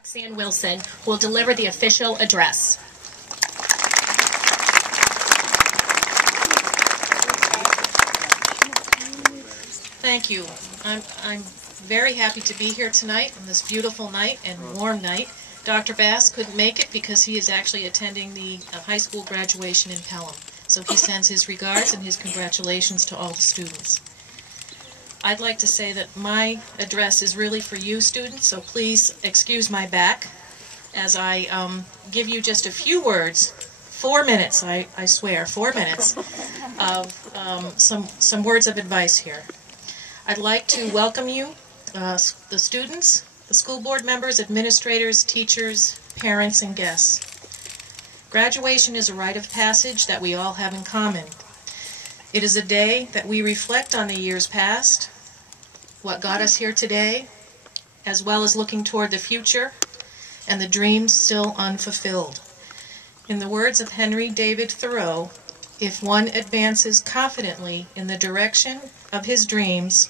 Roxanne Wilson will deliver the official address. Thank you. I'm very happy to be here tonight on this beautiful night and warm night. Dr. Bass couldn't make it because he is actually attending the high school graduation in Pelham. So he sends his regards and his congratulations to all the students. I'd like to say that my address is really for you students, so please excuse my back as I give you just a few words, 4 minutes, I swear, 4 minutes, of some words of advice here. I'd like to welcome you, the students, the school board members, administrators, teachers, parents, and guests. Graduation is a rite of passage that we all have in common. It is a day that we reflect on the years past, what got us here today, as well as looking toward the future and the dreams still unfulfilled. In the words of Henry David Thoreau, if one advances confidently in the direction of his dreams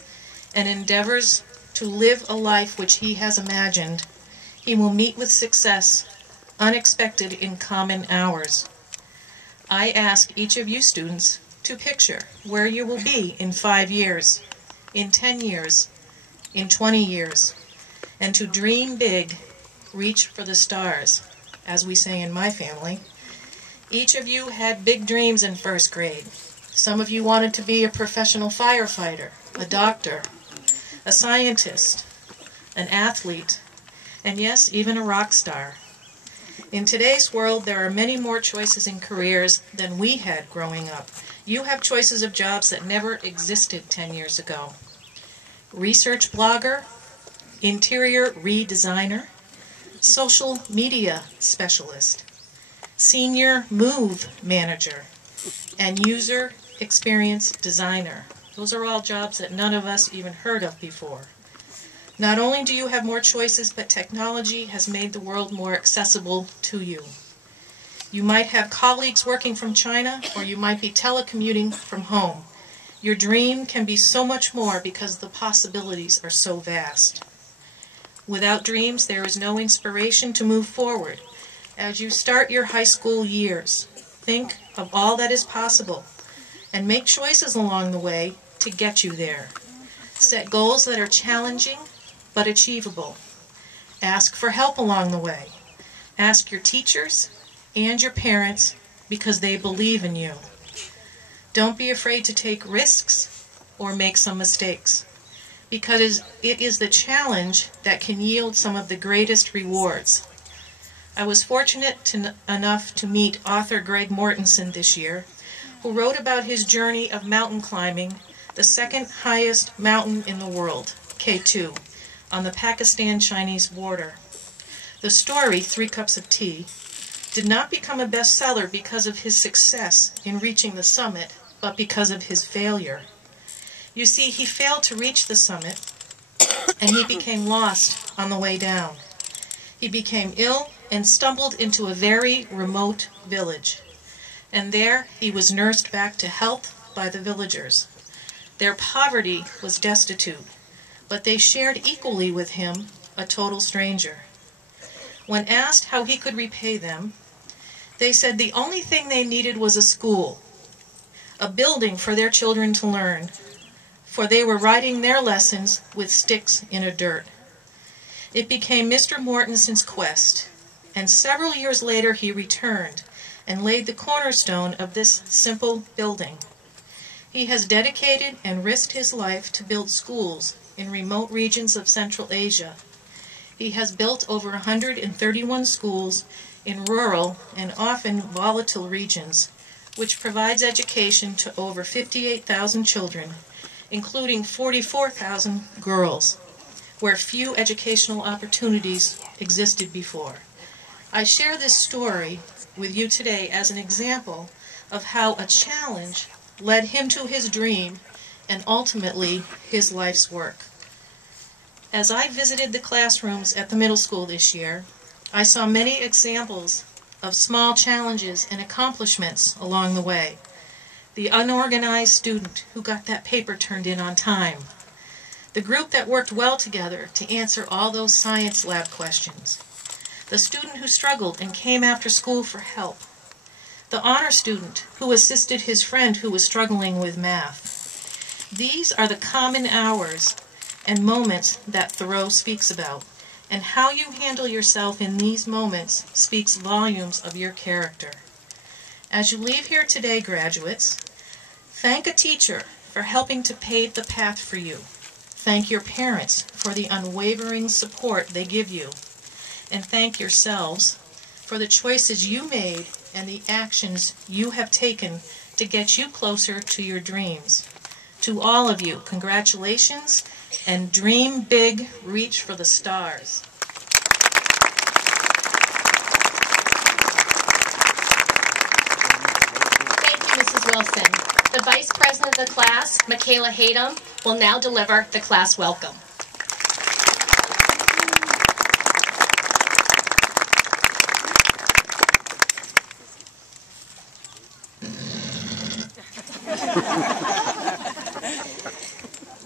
and endeavors to live a life which he has imagined, he will meet with success unexpected in common hours. I ask each of you students to picture where you will be in 5 years, in 10 years, in 20 years, and to dream big, reach for the stars, as we say in my family. Each of you had big dreams in first grade. Some of you wanted to be a professional firefighter, a doctor, a scientist, an athlete, and yes, even a rock star. In today's world, there are many more choices in careers than we had growing up. You have choices of jobs that never existed 10 years ago. Research blogger, interior redesigner, social media specialist, senior move manager, and user experience designer. Those are all jobs that none of us even heard of before. Not only do you have more choices, but technology has made the world more accessible to you. You might have colleagues working from China, or you might be telecommuting from home. Your dream can be so much more because the possibilities are so vast. Without dreams, there is no inspiration to move forward. As you start your high school years, think of all that is possible and make choices along the way to get you there. Set goals that are challenging but achievable. Ask for help along the way. Ask your teachers and your parents because they believe in you. Don't be afraid to take risks or make some mistakes, because it is the challenge that can yield some of the greatest rewards. I was fortunate enough to meet author Greg Mortensen this year, who wrote about his journey of mountain climbing the second highest mountain in the world, K2, on the Pakistan-Chinese border. The story, 3 Cups of Tea, did not become a bestseller because of his success in reaching the summit, but because of his failure. You see, he failed to reach the summit, and he became lost on the way down. He became ill and stumbled into a very remote village, and there he was nursed back to health by the villagers. Their poverty was destitute, but they shared equally with him, a total stranger. When asked how he could repay them, they said the only thing they needed was a school, a building for their children to learn, for they were writing their lessons with sticks in a dirt. It became Mr. Mortensen's quest, and several years later he returned and laid the cornerstone of this simple building. He has dedicated and risked his life to build schools in remote regions of Central Asia. He has built over 131 schools in rural and often volatile regions, which provides education to over 58,000 children, including 44,000 girls, where few educational opportunities existed before. I share this story with you today as an example of how a challenge led him to his dream and ultimately his life's work. As I visited the classrooms at the middle school this year, I saw many examples of small challenges and accomplishments along the way. The unorganized student who got that paper turned in on time. The group that worked well together to answer all those science lab questions. the student who struggled and came after school for help, the honor student who assisted his friend who was struggling with math. These are the common hours and moments that Thoreau speaks about, and how you handle yourself in these moments speaks volumes of your character. As you leave here today, graduates, thank a teacher for helping to pave the path for you. Thank your parents for the unwavering support they give you. And thank yourselves for the choices you made and the actions you have taken to get you closer to your dreams. To all of you, congratulations, and dream big, reach for the stars. Thank you, Mrs. Wilson. The Vice President of the class, Michaela Hayden, will now deliver the class welcome.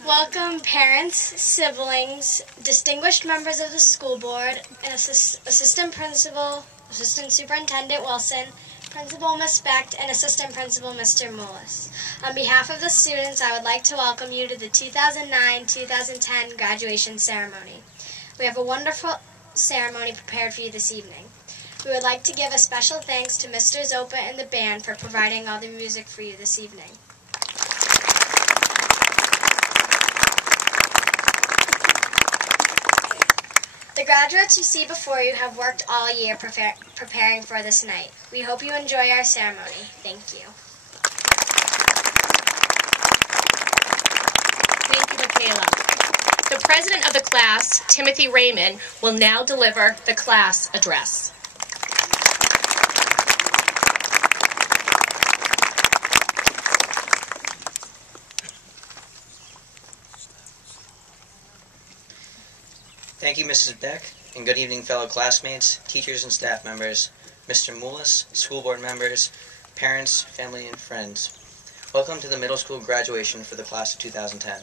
Welcome, parents, siblings, distinguished members of the school board, and Assistant Principal, Assistant Superintendent Wilson, Principal Ms. Becht, and Assistant Principal Mr. Mullis. On behalf of the students, I would like to welcome you to the 2009-2010 graduation ceremony. We have a wonderful ceremony prepared for you this evening. We would like to give a special thanks to Mr. Zopa and the band for providing all the music for you this evening. The graduates you see before you have worked all year preparing for this night. We hope you enjoy our ceremony. Thank you. Thank you, Michaela. The President of the class, Timothy Raymond, will now deliver the class address. Thank you, Mrs. Beck, and good evening, fellow classmates, teachers and staff members, Mr. Mullis, school board members, parents, family, and friends. Welcome to the middle school graduation for the class of 2010.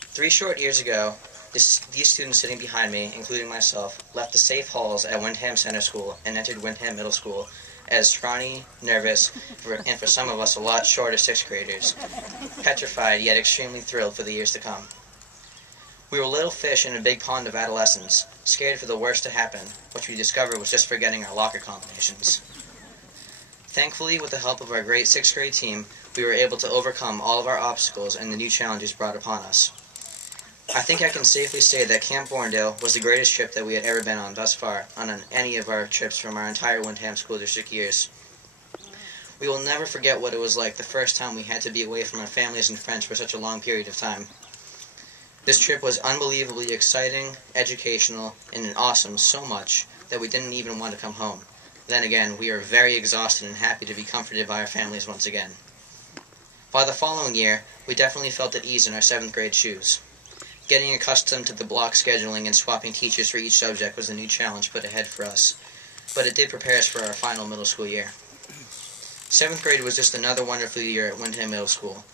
3 short years ago, these students sitting behind me, including myself, left the safe halls at Windham Center School and entered Windham Middle School as scrawny, nervous, and for some of us a lot short of 6th graders, petrified yet extremely thrilled for the years to come. We were little fish in a big pond of adolescence, scared for the worst to happen, which we discovered was just forgetting our locker combinations. Thankfully, with the help of our great 6th grade team, we were able to overcome all of our obstacles and the new challenges brought upon us. I think I can safely say that Camp Borndale was the greatest trip that we had ever been on thus far on any of our trips from our entire Windham School District years. We will never forget what it was like the first time we had to be away from our families and friends for such a long period of time. This trip was unbelievably exciting, educational, and awesome so much that we didn't even want to come home. Then again, we are very exhausted and happy to be comforted by our families once again. By the following year, we definitely felt at ease in our 7th grade shoes. Getting accustomed to the block scheduling and swapping teachers for each subject was a new challenge put ahead for us, but it did prepare us for our final middle school year. 7th grade was just another wonderful year at Windham Middle School.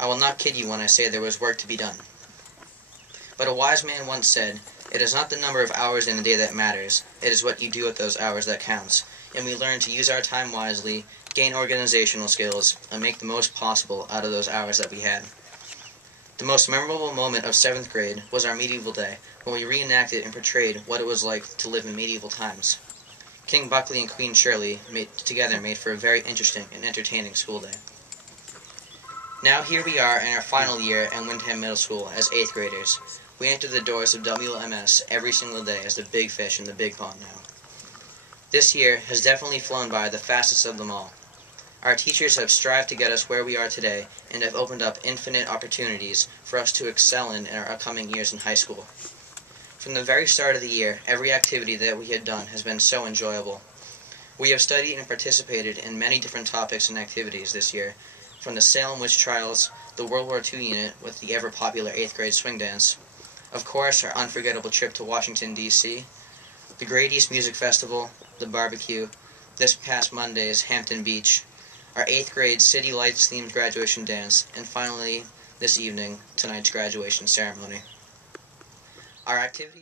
I will not kid you when I say there was work to be done. But a wise man once said, "It is not the number of hours in a day that matters, it is what you do with those hours that counts." And we learned to use our time wisely, gain organizational skills, and make the most possible out of those hours that we had. The most memorable moment of 7th grade was our medieval day, when we reenacted and portrayed what it was like to live in medieval times. King Buckley and Queen Shirley made for a very interesting and entertaining school day. Now here we are in our final year at Windham Middle School as 8th graders. We enter the doors of WMS every single day as the big fish in the big pond now. This year has definitely flown by the fastest of them all. Our teachers have strived to get us where we are today and have opened up infinite opportunities for us to excel in our upcoming years in high school. From the very start of the year, every activity that we had done has been so enjoyable. We have studied and participated in many different topics and activities this year, from the Salem Witch Trials, the World War II unit with the ever-popular 8th grade swing dance, of course our unforgettable trip to Washington, D.C., the Great East Music Festival, the barbecue, this past Monday's Hampton Beach, our 8th grade City Lights themed graduation dance, and finally, this evening, tonight's graduation ceremony. Our activities